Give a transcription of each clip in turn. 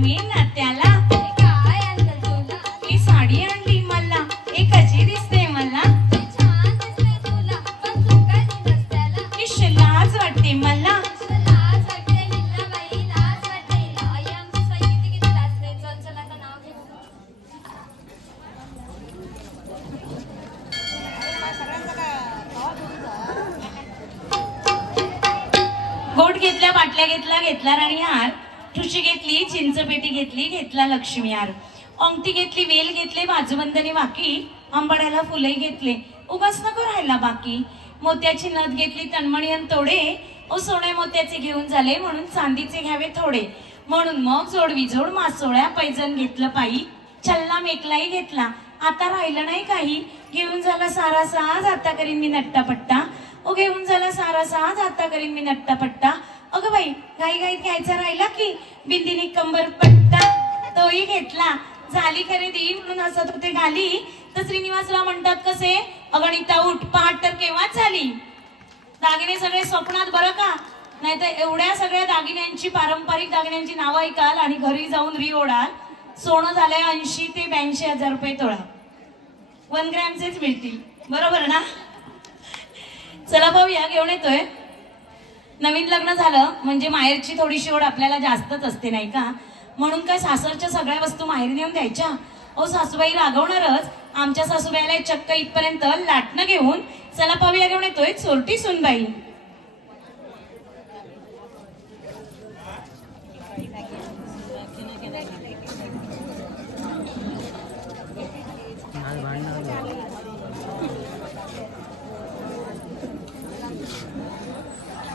मी नात्याला काय आणलं तुला ही साडी आणली मला हे कशी दिसते मला छान दिसते तुला पण तू काय दिसतेस त्याला ही लाज वाटते मला लाज वाटते हिला बाई लाज वाटते हिला आई आमची सई किती लाजते चल चल आता नाव घे गोट घेतल्या बाटल्या घेतला राणी हार ठुशी घेतली चिंचपेटी घेतली घेतला लक्ष्मी हार अंगठी घेतली वेल घेतले बाजूबंदने वाकी आंबाड्याला फुलही घेतले उगाच नको राहायला बाकी मोत्याची नथ घेतली तणमणी अन तोडे ओ सोने मोत्याचे घेऊन झाले म्हणून चांदीचे घ्यावे थोडे म्हणून मग जोडवी जोड मासोळ्या पैजण घेतलं पायी छल्ला मेकलाही घेतला आता राहिलं नाही काही घेऊन झाला सारा साज आता करीन मी नट्टापट्टा ओ घेऊन झाला सारा साज आता करीन मी नट्टापट्टा अगं बाई घाई घाईत घ्यायचा राहिला की बिंदीने कंबर पट्टा तोही घेतला झाली खरेदी म्हणून हसत होते गाली तर श्रीनिवासराव म्हणतात कसे अगणिता उठ पहाट तर केव्हाच झाली दागिने सगळे स्वप्नात बरं का नाहीतर एवढ्या सगळ्या दागिन्यांची पारंपरिक दागिन्यांची नावं ऐकाल आणि घरी जाऊन ओढाल सोनं झालंय 80 ते 82 हजार रुपये तोळा 1 ग्रॅमचेच मिळतील बरोबर ना चला पाहूया घेऊन येतोय नवीन लग्न झालं म्हणजे माहेरची थोडीशी ओढ आपल्याला जास्तच असते नाही का म्हणून काय सासरच्या सगळ्या वस्तू माहेरी नेऊन द्यायच्या ओ सासूबाई रागवणारच आमच्या सासूबाईला चक्क इथपर्यंत लाटणं घेऊन चला पाहूया घेऊन येतोय चोरटी सुनबाई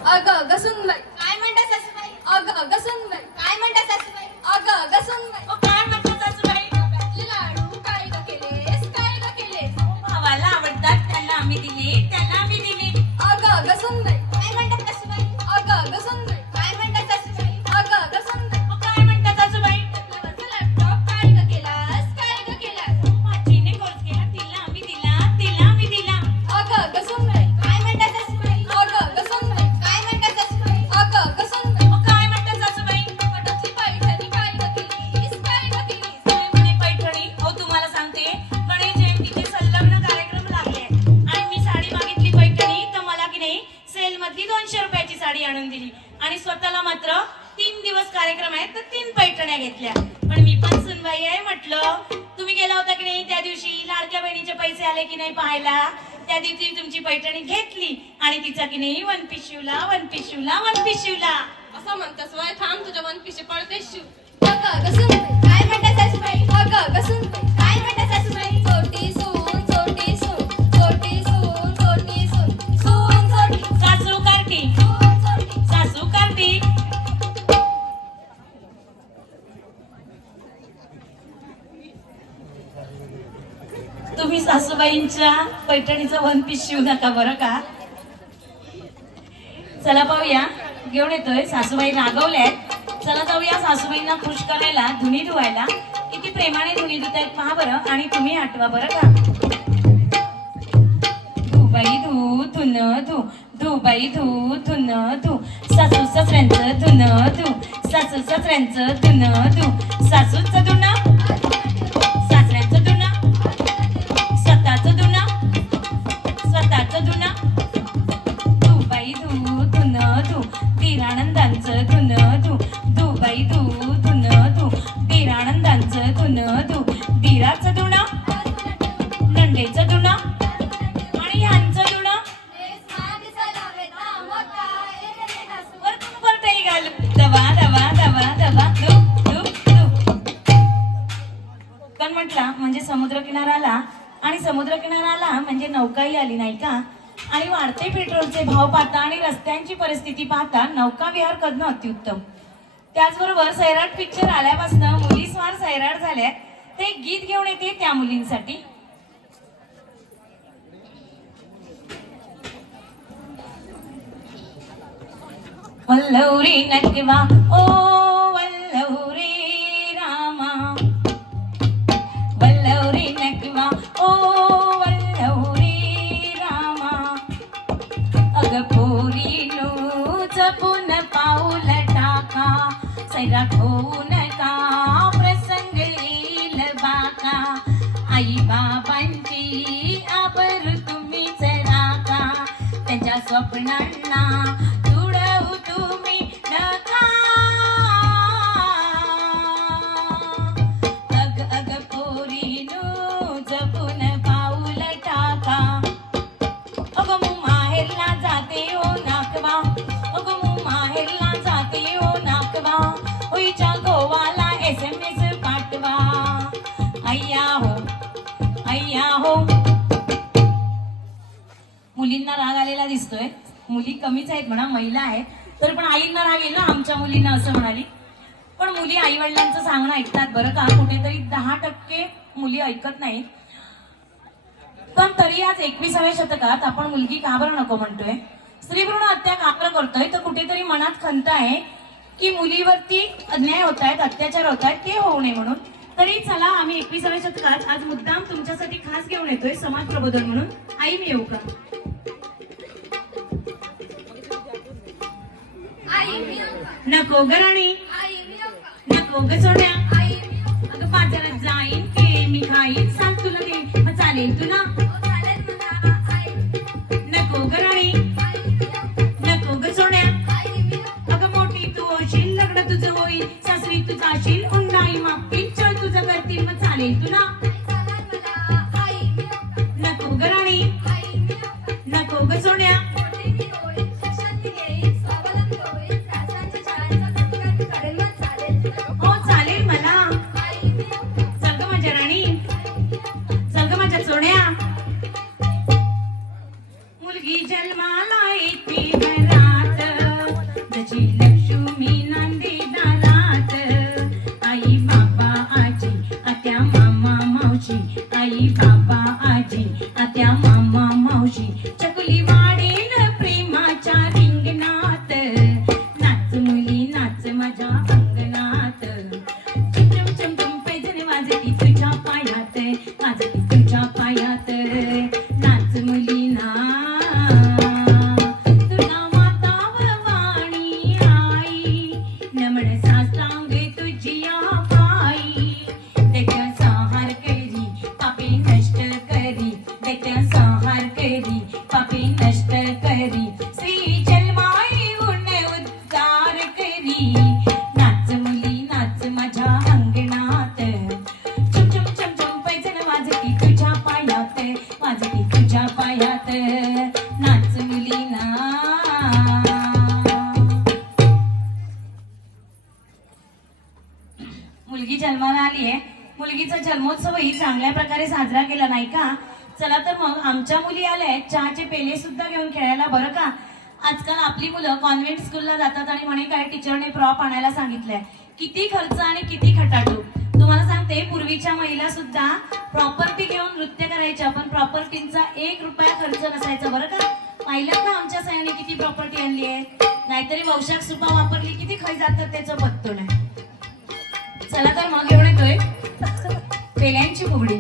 अगं सुनबाई काय म्हणता सासूबाई अगं सुनबाई काय म्हणता सासूबाई अगं सुनबाई ओ काय म्हणतात सासूबाई आपले लाडू काय ग केलेस काय ग केलेस भावाला आवडतात त्याला आम्ही दिले त्याला आम्ही दिले अगं सुनबाई काय म्हणतात सासूबाई अगं सुनबाई काय म्हणतात सासूबाई अगं सुनबाई ओ काय म्हणतात सासूबाई वरचा लॅपटॉप काय ग केलास काय ग केलास माझीने कोर्स केला तिला आम्ही दिला अगं सुनबाई काय म्हणतात सासूबाई अगं सुनबाई काय म्हणतात सासूबाई अगं सुनबाई ओ काय म्हणतात सासूबाई पटाची पैठणी काय ग केलीस काय ग केलीस तुम्ही म्हणे पैठणी हो तुम्हाला सांगते गणेश जयंतीचे संलग्न कार्यक्रम लागले आणि मी साडी मागितली पैठणी तर मला की नाही सेल मधली 200 रुपयाची साडी आणून दिली आणि स्वतःला मात्र 3 दिवस कार्यक्रम आहेत तर 3 पैठण्या घेतल्या पण मी पण सुनबाई आहे म्हटलं तुम्ही गेला होता की नाही त्या दिवशी लाडक्या बहिणीचे पैसे आले की नाही पाहायला त्या दिवशी तुमची पैठणी घेतली आणि तिचा की नाही वन पीस शिवला असं म्हणतास वय थांब तुझ्या वन पिशे पडते शिव अगं सुनबाई काय म्हणतात सासूबाई अगं सुनबाई काय म्हणतात सासूबाई छोटी सून छोटी सून छोटी सून छोटी सून सून छोटी सासू कार्टी सून छोटी सासू कार्टी तुम्ही सासूबाईंच्या पैठणीचं वन पीस शिवू नका बरं का चला पाहूया घेऊन येतोय सासूबाई रागवल्यात चला जाऊया सासूबाईंना खुश करायला धुनी धुवायला किती प्रेमाने धुनी धुत आहेत पहा बरं आणि तुम्ही आठवा बरं का धुबाई धू धुन धू धुबाई धू धुन धू सासू सासऱ्यांचं धुन धू सासू सासऱ्यांचं धुन धू सासूचं धुन सासऱ्यांचं धुन स्वतःचं धुन स्वतःचं धुन धुबाई धू धुन धू धीरानंदांचं धुन धू धुबाई धू धुन धू धीरानंदांचं धुन धू धीराचं धुन नंडेचं धुन आणि ह्यांचं धुन वरतून वरटही घाल दबा दबा दबा दबा धू धू धू पण म्हटला म्हणजे समुद्रकिनाराला आणि समुद्रकिनाराला म्हणजे नौकाही आली नाही का आणि वाढते पेट्रोलचे भाव पाहता आणि रस्त्यांची परिस्थिती पाहता नौका विहार करणं अत्युत्तम त्याचबरोबर सैराट पिक्चर आल्यापासून मुली स्वार सैराट झाल्यात ते गीत घेऊन येते त्या मुलींसाठी वल्लौरी नटवा ओ वल्लौरी रामा वल्लौरी नटवा ओ वल्लौरी रामा अग पोरीनो जपून पाऊल टाका सैराट होऊ नका आई बाबांची आबरू तुम्हीच राखा, त्यांच्या स्वप्नांना तुडवू तुम्ही नका. अग अग पोरीनू जपून पाऊल टाका. अग मू माहेरला जाते हो नाकवा, अग मू माहेरला जाते हो नाकवा, होईच्या गोवाला SMS पाठवा. अय्या हो. मुलींना राग आलेला दिसतोय. मुली कमीच आहेत म्हणा, महिला आहेत, तर पण आईंना राग येईल ना आमच्या मुलींना असं म्हणाली. पण मुली आई वडिलांचं सांगणं ऐकतात बरं का. कुठेतरी 10% मुली ऐकत नाहीत. पण तरी आज 21व्या शतकात आपण मुलगी का बरं नको म्हणतोय, स्त्रीभ्रूण हत्या का बरं करतोय, तर कुठेतरी मनात खंत आहे की मुलीवरती अन्याय होत आहेत, अत्याचार होत आहेत, ते होऊ नये म्हणून. तरी चला आम्ही 21व्या शतकात आज मुद्दाम तुमच्यासाठी खास घेऊन येतोय समाज प्रबोधन म्हणून. आई मी येऊ का? आई मी येऊ का? नको ग राणी, आई मी येऊ का? नको ग सोन्या. आई मी येऊ का? अगं बाजारात जाईन, केळी मी खाईन, सांग तुला दे मग चालेल तुला. हो चालेल मला. आई नको ग राणी, आई मी येऊ का? नको ग सोन्या. आई मी येऊ का? अगं मोठी तू होशील, लग्न तुझं होईल, सासरी तू जाशील, उंडाई मागतील, चल तुझं करतील मग चालेल तुला. आई चालेल मला. आई मी येऊ का? नको ग राणी, आई मी येऊ का? नको ग सोन्या. मोठी मी होईल, शिक्षण मी घेईन, स्वावलंबी होईल, शासनाच्या शाळांचा सत्कार मी करेन मग चालेल तुला. हो चालेल मला. आई मी येऊ का? चल ग माझ्या राणी, आई मी येऊ का? चल ग माझ्या सोन्या. मुलगी जन्माला येते घरात, जशी लक्ष्मी नांदे दारात. आई बाबा आजी आत्या मामा मावशी, आई बाबा आजी आत्या मामा मावशी, चकुली वाढेल प्रेमाच्या रिंगणात. नाच मुली नाच माझ्या अंगणात, चम चम चम पैजण वाजती तुझ्या पायात, वाजती तुझ्या पायात. नाच मुली ना तुझ्या माता वाणी आई, नमन सांगे तुझी पायी. दैत्य संहार करी पापी नष्ट करी, दैत्य संहार करी पापी नष्ट करी, श्री जन्माई उन उद्धार करी. नाच मुली नाच माझ्या अंगणात, चम चम चम चम पैजण वाजती तुझ्या पायात, वाजती तुझ्या पायात. नाच मुली ना. मुलगी जन्माला आली आहे, मुलगीचा जन्मोत्सवही चांगल्या प्रकारे साजरा केला नाही का? चला तर मग आमच्या मुली आल्या आहेत चहाचे पेले सुद्धा घेऊन खेळायला बरं का. आजकाल आपली मुलं कॉन्व्हेंट स्कूलला जातात आणि म्हणे काय टीचरने प्रॉप आणायला सांगितलंय. किती खर्च आणि किती खटाटू. तुम्हाला सांगते पूर्वीच्या महिला सुद्धा प्रॉपर्टी घेऊन नृत्य करायच्या, पण प्रॉपर्टींचा 1 रुपया खर्च नसायचा बरं का. पाहिलं का आमच्या सयाने किती प्रॉपर्टी आणली आहे. नाहीतरी वौशाख सुपा वापरली किती खाई जातात त्याचं पत्तो नाही. चला तर मग घेऊन येतोय पेल्यांची फुगडी.